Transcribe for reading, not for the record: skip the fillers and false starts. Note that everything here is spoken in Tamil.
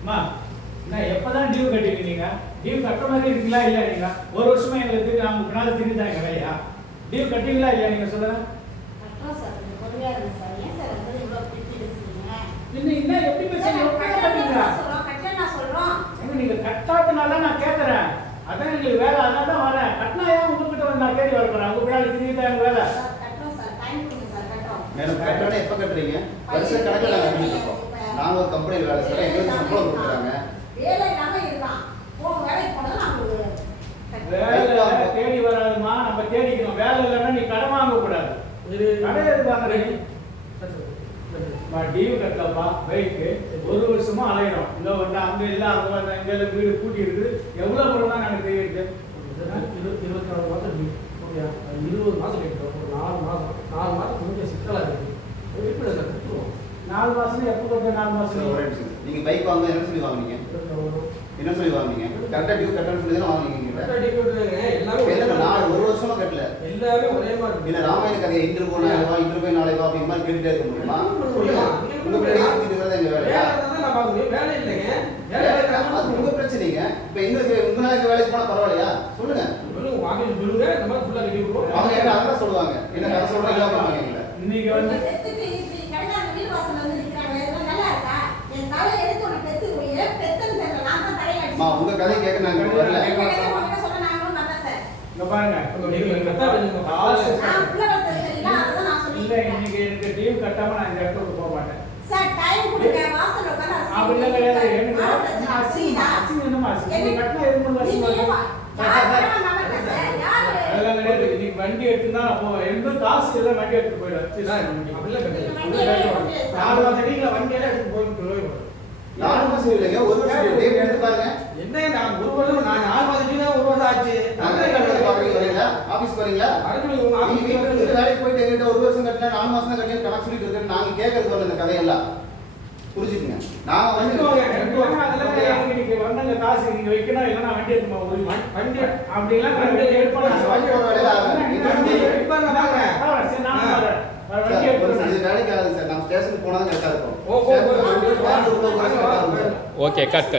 அம்மா நான் எப்பதான் டியூ கட்டிருக்கீங்க? டியூ கட்டுற மாதிரி இருக்கீங்களா இல்லையா? நீங்க ஒரு வருஷமா எங்களுக்கு நாங்கள் பின்னால திரும்பி தான் எங்க வேலையா? டியூ கட்டிங்களா இல்லையா? நீங்க சொல்லுங்க. என்ன எப்படி பேசுறீங்க? நீங்க கட்டாதனால நான் கேட்கறேன். அதான் எங்களுக்கு வேலை, அதனால தான் வரேன். கட்டினா ஏன் உங்ககிட்ட வந்து நான் தேடி வர போறேன்? உங்க பின்னால திரும்பி தான் எங்க வேலை. மேடம் கட்டணம் எப்ப கட்டுறீங்க? வருஷ கணக்கில் நாங்கள் கட்டிருக்கோம். நாங்கள் ஒரு கம்பெனியில் வேலை செய்கிறோம், எங்களுக்கு சம்பளம் கொடுக்குறாங்க. வேலை தேடி வராதுமா, நம்ம தேடிக்கணும். வேலை இல்லைன்னா நீ கடன் வாங்க கூடாது. கடை எதுவாங்க? டியூ கட்டலப்பா, பைக்கு ஒரு வருஷமா அலையிடும். இங்க வந்து அங்க இல்ல, அங்க வந்து எங்க வீடு கூட்டி இருக்குது. எவ்வளவு பணம் தான் எனக்கு தெரியுது? 24 மாதம் டியூ. ஓகே, 20 மாதம் கட்டுறோம். ஒரு 4 மாதம் கொஞ்சம் சிக்கலாக இருக்குது. எப்படி அதை கட்டுவோம்? 4 மாசம் எப்போ கட்ட? 4 மாசம் ஒரே நிமிஷம். நீங்க பைக் வாங்க என்ன சொல்லி வாங்குனீங்க? என்ன சொல்லி வாங்குனீங்க? கரெக்டா டியூ கட்டணும்னு சொல்லி தான் வாங்குனீங்க. நான் ஒரு வருஷமா கட்டல. எல்லாமே ஒரே மாதிரி இல்ல ராமாயண கதையை இன்று போனா இன்று போய் நாளை அப்படி மாதிரி கேட்டுட்டே இருக்க முடியுமா? உங்க பிரச்சனை எங்க வேலையா? வேலை இல்லைங்க. அது உங்க பிரச்சனைங்க. இப்ப எங்களுக்கு உங்க நாளைக்கு வேலைக்கு போனா பரவாயில்லையா? சொல்லுங்க. வாங்கி சொல்லுங்க, நம்ம ஃபுல்லா கட்டி விடுவோம். அவங்க என்ன அதான் சொல்லுவாங்க. என்ன கதை சொல்றாங்க எல்லாம் பண்ணுவாங்க. இன்னைக்கு வந்து உங்க கதை கேட்க நாங்க வரல. இங்க பாருங்க, இல்ல இன்னைக்கு எனக்கு டியூ கட்டாம நான் இந்த இடத்துக்கு போக மாட்டேன். அப்படிலாம் கிடையாது. எனக்கு அசிங்கமா நீ கட்டினா அதெல்லாம் கிடையாது. இன்னைக்கு வண்டி எடுத்துனா அப்போ எந்த காசு இல்லை, வண்டி எடுத்து போயிடும். 4 மாதம் நீங்கள வண்டியெல்லாம் எடுத்து போயிட்டு 4 மாசம் இல்லைங்க, ஒரு வருஷம் டேட் எடுத்து பாருங்க. என்ன நான் ஒரு வருஷம் நான் 4 மாதம் தான் ஒரு வருஷம் ஆச்சு. வரீங்களா? ஆபீஸ் வரீங்களா? நீங்க வீட்டுல இருந்து வேலைக்கு போயிட்டு எங்கிட்ட ஒரு வருஷம் கட்டினா 4 மாசம் தான் கட்டினா கணக்கு சொல்லிட்டு இருக்கேன். நாங்க கேட்கறது வரல இந்த கதையெல்லாம். புரிஞ்சுக்குங்க. நான் வந்து அதெல்லாம் இன்னைக்கு வந்தங்க காசு நீங்க வைக்கணும், இல்லைன்னா வண்டி எடுத்துமா வண்டி அப்படிலாம் வண்டி எடுப்பா. வேலைக்கு ஆகுது சார். நம்ம ஸ்டேஷனுக்கு போனா தான் கரெக்டா இருக்கும். Okay, cut.